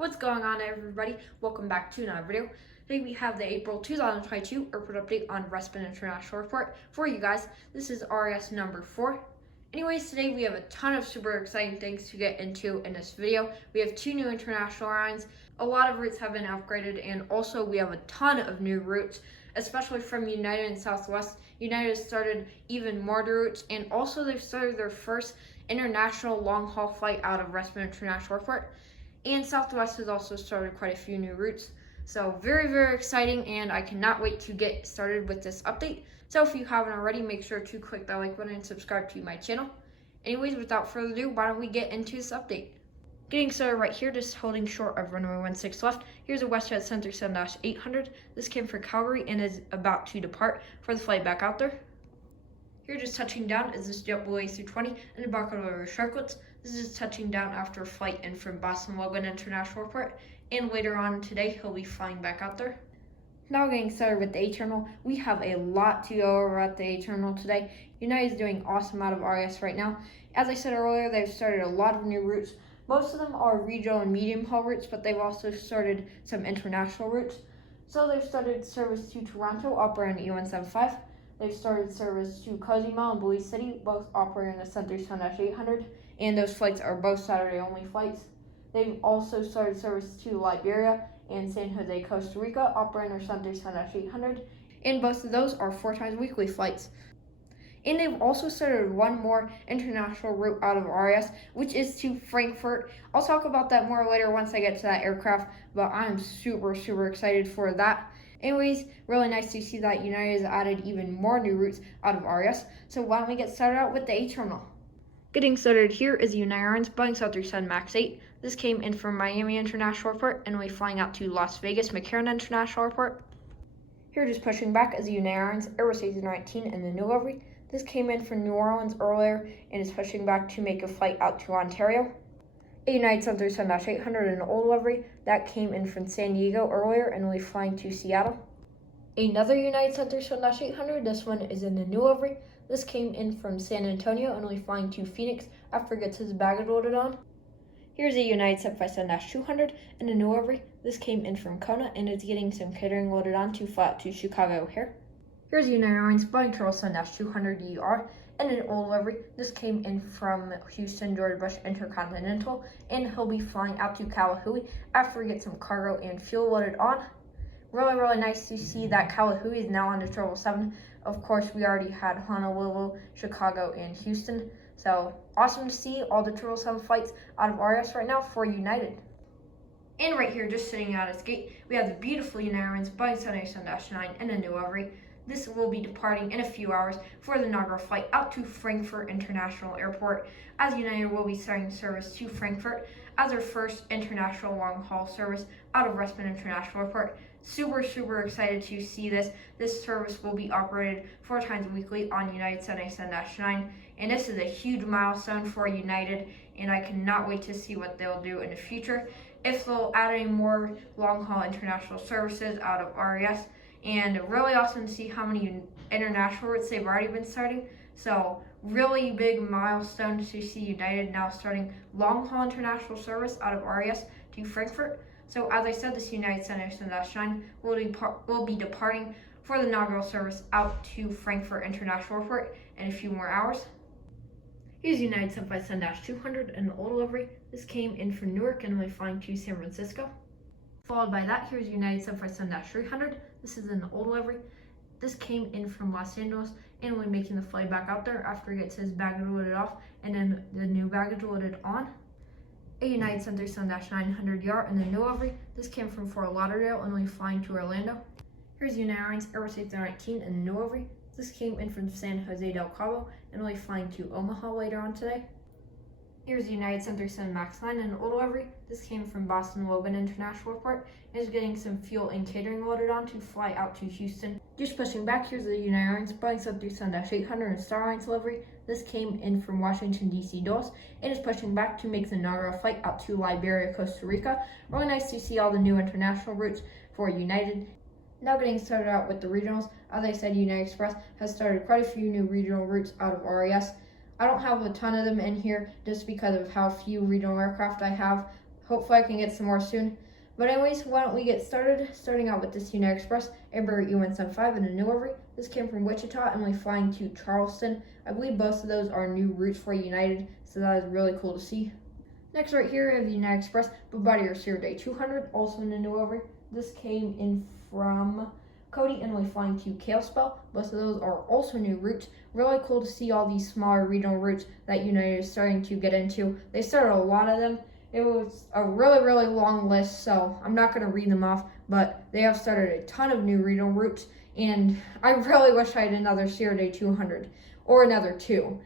What's going on, everybody? Welcome back to another video. Today we have the April 2022 airport update on Respen International Airport for you guys. This is RS number 4. Anyways, today we have a ton of super exciting things to get into in this video. We have 2 new international airlines. A lot of routes have been upgraded, and also we have a ton of new routes, especially from United and Southwest. United has started even more routes, and also they've started their first international long-haul flight out of Respen International Airport. And Southwest has also started quite a few new routes. So very, very exciting, and I cannot wait to get started with this update. So if you haven't already, make sure to click that like button and subscribe to my channel. Anyways, without further ado, why don't we get into this update? Getting started right here, just holding short of runway 16 left. Here's a WestJet Center 7-800. This came for Calgary and is about to depart for the flight back out there. Here, just touching down, is this JetBlue A320 and embark on over Sharklets. This is touching down after a flight in from Boston Logan International Airport, and later on today he'll be flying back out there. Now getting started with the A terminal, we have a lot to go over at the A terminal today. United is doing awesome out of RS right now. As I said earlier, they've started a lot of new routes. Most of them are regional and medium haul routes, but they've also started some international routes. So they've started service to Toronto, operating E175. They've started service to Cozumel and Belize City, both operating the Center 7-800, and those flights are both Saturday-only flights. They've also started service to Liberia and San Jose, Costa Rica, operating their Center 7-800, and both of those are 4 times weekly flights. And they've also started one more international route out of RS, which is to Frankfurt. I'll talk about that more later once I get to that aircraft, but I'm super, super excited for that. Anyways, really nice to see that United has added even more new routes out of RS. So why don't we get started out with the A terminal? Getting started here is United Airlines Boeing 737 MAX 8. This came in from Miami International Airport and will be flying out to Las Vegas McCarran International Airport. Here, just pushing back, is United Airlines Airbus A319 in the new livery. This came in from New Orleans earlier and is pushing back to make a flight out to Ontario. A United 737-800 in the old livery, that came in from San Diego earlier and will be flying to Seattle. Another United 737-800, this one is in the new livery. This came in from San Antonio and will be flying to Phoenix after it gets his baggage loaded on. Here's a United 757-200 in the new livery. This came in from Kona and is getting some catering loaded on to fly out to Chicago O'Hare. Here's United Airlines Boeing 777-200ER in an old livery. This came in from Houston George Bush Intercontinental, and he'll be flying out to Kalahui after we get some cargo and fuel loaded on. Really, really nice to see that Kalahui is now on the 777. Of course, we already had Honolulu, Chicago, and Houston. So awesome to see all the 777 flights out of RS right now for United. And right here, just sitting out its gate, we have the beautiful United Airlines Boeing 787-9 in a new livery. This will be departing in a few hours for the inaugural flight out to Frankfurt International Airport, as United will be starting service to Frankfurt as their first international long-haul service out of Respen International Airport. Super, super excited to see this. This service will be operated 4 times weekly on United 787-9, and this is a huge milestone for United, and I cannot wait to see what they'll do in the future. If they'll add any more long-haul international services out of RES, and really awesome to see how many international routes they've already been starting. So really big milestone to see United now starting long-haul international service out of RES to Frankfurt. So as I said, this United 787-9 will be departing for the inaugural service out to Frankfurt International Airport in a few more hours. Here's United 757-200 in the old livery. This came in from Newark and will be flying to San Francisco. Followed by that, here's United 757-300. This is in the old livery. This came in from Los Angeles and will be making the flight back out there after he gets his baggage loaded off and then the new baggage loaded on. A United 737-900ER in the new livery. This came from Fort Lauderdale and will be flying to Orlando. Here's United Airlines Airbus A319 in the new livery. This came in from San Jose del Cabo and will be flying to Omaha later on today. Here's the United 737 MAX 9 in an old livery. This came from Boston Logan International Airport and is getting some fuel and catering loaded on to fly out to Houston. Just pushing back, here's the United Airlines Boeing 737-800 in Starlines livery. This came in from Washington, D.C. Dulles and is pushing back to make the inaugural flight out to Liberia, Costa Rica. Really nice to see all the new international routes for United. Now getting started out with the regionals. As I said, United Express has started quite a few new regional routes out of RES. I don't have a ton of them in here just because of how few regional aircraft I have. hopefully I can get some more soon. But anyways, why don't we get started? Starting out with this United Express Embraer E175 and a new livery. This came from Wichita and we're flying to Charleston. I believe both of those are new routes for United, so that is really cool to see. Next right here, I have the United Express Bombardier Zero Day 200, also in a new livery. This came in from Cody and we're flying to Kalispell. Both of those are also new routes. Really cool to see all these smaller regional routes that United is starting to get into. They started a lot of them. It was a really long list, so I'm not going to read them off, but they have started a ton of new regional routes, and I really wish I had another Zero Day 200 or another 2.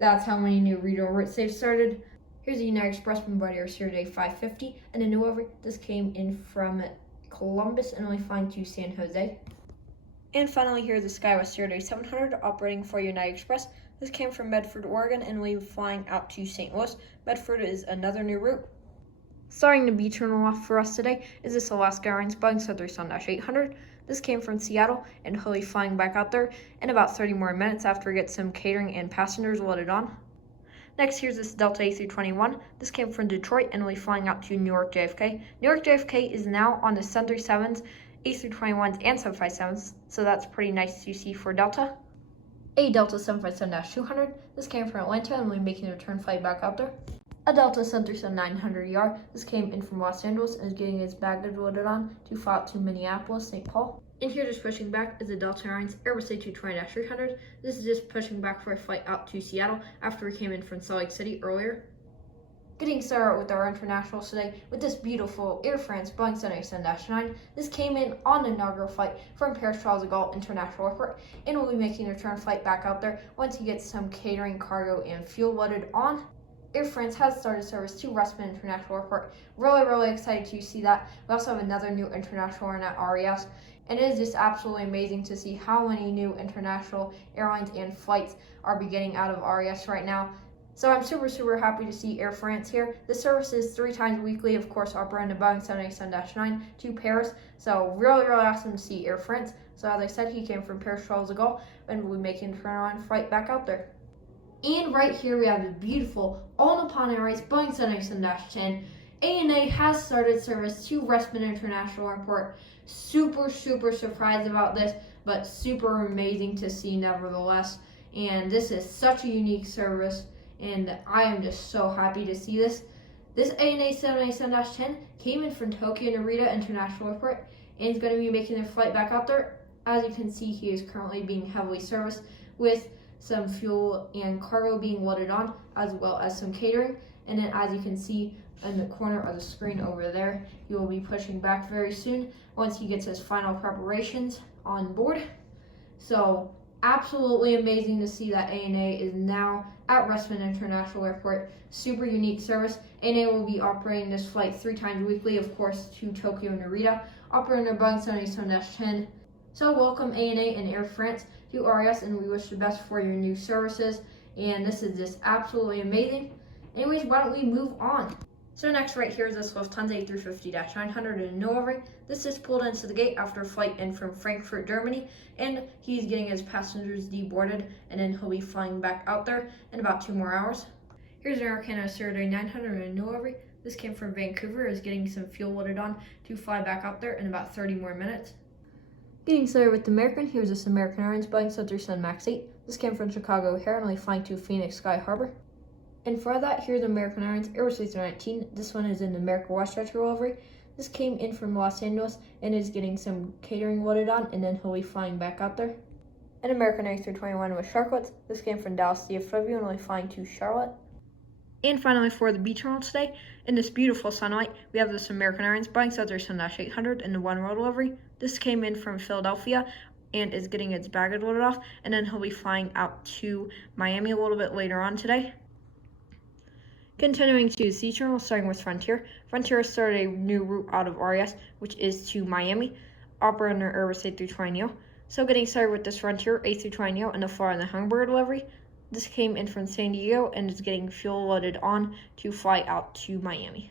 That's how many new regional routes they've started. Here's the United Express Bombardier Zero Day 550 and a new livery. This came in from Columbus and only flying to San Jose. And finally, here's the SkyWest Zero Day 700 operating for United Express. This came from Medford, Oregon, and we're flying out to St. Louis. Medford is another new route. Starting the B terminal off for us today is this Alaska Airlines Boeing 737-800. This came from Seattle, and he'll be flying back out there in about 30 more minutes after we get some catering and passengers loaded on. Next, here's this Delta A321. This came from Detroit, and we'll be flying out to New York JFK. New York JFK is now on the 737s, A321s, and 757s, so that's pretty nice to see for Delta. A Delta 757-200. This came from Atlanta and we'll be making a return flight back out there. A Delta 737-900ER. This came in from Los Angeles and is getting its baggage loaded on to fly out to Minneapolis, St. Paul. And here just pushing back is the Delta Airlines Airbus A220-300. This is just pushing back for a flight out to Seattle after we came in from Salt Lake City earlier. Getting started with our internationals today with this beautiful Air France Boeing 787-9. This came in on the inaugural flight from Paris Charles de Gaulle International Airport, and we'll be making a return flight back out there once he gets some catering, cargo, and fuel loaded on. Air France has started service to Respen International Airport. Really excited to see that. We also have another new international airline at RES, and it is just absolutely amazing to see how many new international airlines and flights are beginning out of RES right now. So I'm super happy to see Air France here. This service is 3 times weekly, of course, operating the Boeing 787-9 to Paris. So really awesome to see Air France. So as I said, he came from Paris Charles de Gaulle, and we'll be making a turn-on flight back out there. And right here we have the beautiful All Nippon Airways Boeing 787-10. ANA has started service to Respen International Airport. Super surprised about this, but super amazing to see nevertheless. And this is such a unique service, and I am just so happy to see this. This ANA 787-10 came in from Tokyo Narita International Airport and is going to be making their flight back out there. As you can see, he is currently being heavily serviced with some fuel and cargo being loaded on, as well as some catering. And then as you can see in the corner of the screen over there, he will be pushing back very soon once he gets his final preparations on board. So absolutely amazing to see that ANA is now at Respen International Airport. Super unique service. ANA will be operating this flight 3 times weekly, of course, to Tokyo Narita, operating their Boeing 787-10. So welcome ANA and Air France to RES, and we wish the best for your new services. And this is just absolutely amazing. Anyways, why don't we move on? So next right here is this Lufthansa A350-900 in Norway. This is pulled into the gate after a flight in from Frankfurt, Germany, and he's getting his passengers deboarded, and then he'll be flying back out there in about 2 more hours. Here's an Air Canada Zero Day 900 in Norway. This came from Vancouver, is getting some fuel loaded on to fly back out there in about 30 more minutes. Getting started with American, here's this American Airlines Boeing 737 MAX 8. This came from Chicago O'Hare and only flying to Phoenix Sky Harbor. And for that, here's American Airlines Airbus A319. This one is in the America Weststretch delivery. This came in from Los Angeles and is getting some catering loaded on, and then he'll be flying back out there. An American A321 with sharklets. This came from Dallas DFW and only flying to Charlotte. And finally, for the B terminal today, in this beautiful sunlight, we have this American Airlines Boeing 737-800 in the One World delivery. This came in from Philadelphia and is getting its baggage loaded off, and then he'll be flying out to Miami a little bit later on today. Continuing to the C terminal, starting with Frontier. Frontier started a new route out of RES, which is to Miami, operating their Airbus A320neo. So getting started with this Frontier A320neo and the Florida and the Hummingbird delivery. This came in from San Diego and is getting fuel loaded on to fly out to Miami.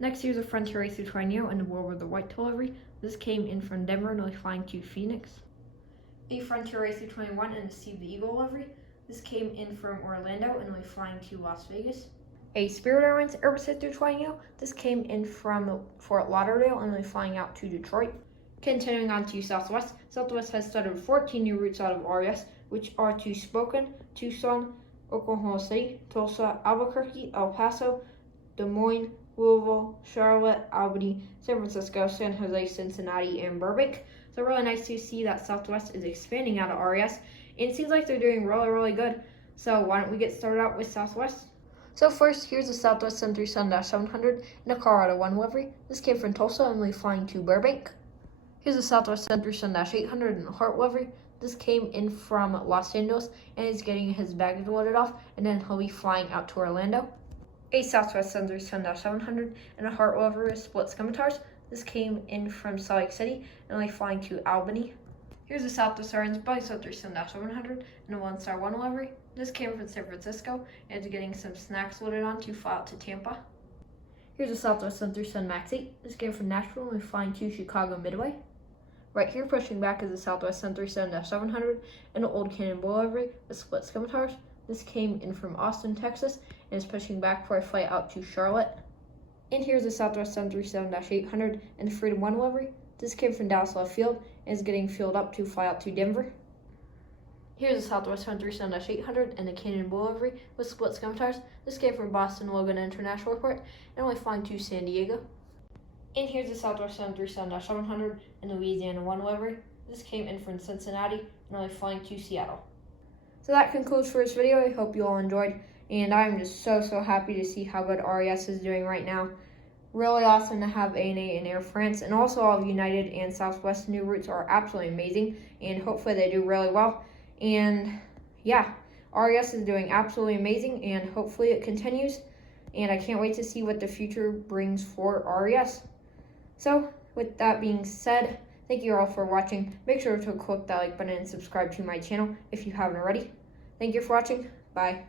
Next, here's a Frontier A320neo and the World the White delivery. This came in from Denver and is flying to Phoenix. A Frontier A321 and the Steve the Eagle delivery. This came in from Orlando and will be flying to Las Vegas. A Spirit Airlines Airbus A320neo. This came in from Fort Lauderdale and will be flying out to Detroit. Continuing on to Southwest, Southwest has started 14 new routes out of RES, which are to Spokane, Tucson, Oklahoma City, Tulsa, Albuquerque, El Paso, Des Moines, Louisville, Charlotte, Albany, San Francisco, San Jose, Cincinnati, and Burbank. So really nice to see that Southwest is expanding out of RES, and it seems like they're doing really good. So why don't we get started out with Southwest? So first, here's the Southwest 737-700 in a Colorado 1 livery. This came from Tulsa and will be flying to Burbank. Here's the Southwest 737-800 in a Heart livery. This came in from Los Angeles and is getting his baggage loaded off, and then he'll be flying out to Orlando. A Southwest 737-700 in a Heart livery with split scimitars. This came in from Salt Lake City and will be flying to Albany. Here's the Southwest Airlines Boeing 737-700 in a One-Star 1 livery. This came from San Francisco and is getting some snacks loaded on to fly out to Tampa. Here's a Southwest 737 MAX 8. This came from Nashville and will be flying to Chicago Midway. Right here, pushing back, is the Southwest 737-700 in an Old Cannonball livery with split scimitars. This came in from Austin, Texas, and is pushing back for a flight out to Charlotte. And here's the Southwest 737-800 in the Freedom 1 livery. This came from Dallas Love Field and is getting filled up to fly out to Denver. Here's the Southwest 737-800 in the Cannonball livery with split scimitars. This came from Boston Logan International Airport and will be flying to San Diego. And here's the Southwest 737-700 in the Louisiana 1 livery. This came in from Cincinnati and will be flying to Seattle. So that concludes for this video. I hope you all enjoyed, and I'm just so happy to see how good RES is doing right now. Really awesome to have ANA and Air France, and also all of United and Southwest new routes are absolutely amazing, and hopefully they do really well. And yeah, RES is doing absolutely amazing, and hopefully it continues, and I can't wait to see what the future brings for RES. So with that being said, thank you all for watching. Make sure to click that like button and subscribe to my channel if you haven't already. Thank you for watching. Bye.